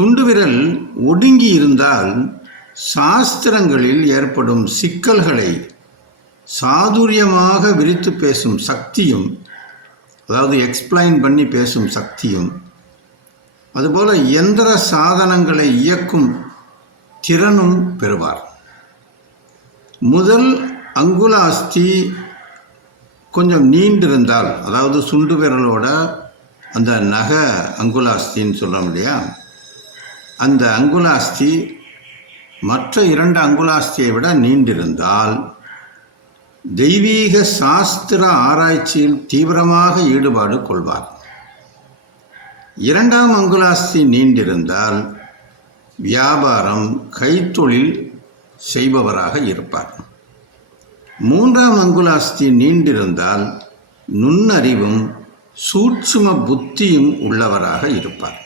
சுண்டு விரல் ஒடுங்கி இருந்தால் சாஸ்திரங்களில் ஏற்படும் சிக்கல்களை சாதுரியமாக விரித்து பேசும் சக்தியும், அதாவது எக்ஸ்பிளைன் பண்ணி பேசும் சக்தியும், அதுபோல் எந்திர சாதனங்களை இயக்கும் திறனும் பெறுவார். முதல் அங்குல அஸ்தி கொஞ்சம் நீண்டிருந்தால், அதாவது சுண்டு விரலோட அந்த நக அங்குலாஸ்தின்னு சொல்கிறோம் இல்லையா, அந்த அங்குலாஸ்தி மற்ற 2 அங்குலாஸ்தியை விட நீண்டிருந்தால் தெய்வீக சாஸ்திர ஆராய்ச்சியில் தீவிரமாக ஈடுபாடு கொள்வார். 2ஆம் அங்குலாஸ்தி நீண்டிருந்தால் வியாபாரம், கைத்தொழில் செய்பவராக இருப்பார். 3ஆம் அங்குலாஸ்தி நீண்டிருந்தால் நுண்ணறிவும் சூட்சும புத்தியும் உள்ளவராக இருப்பார்.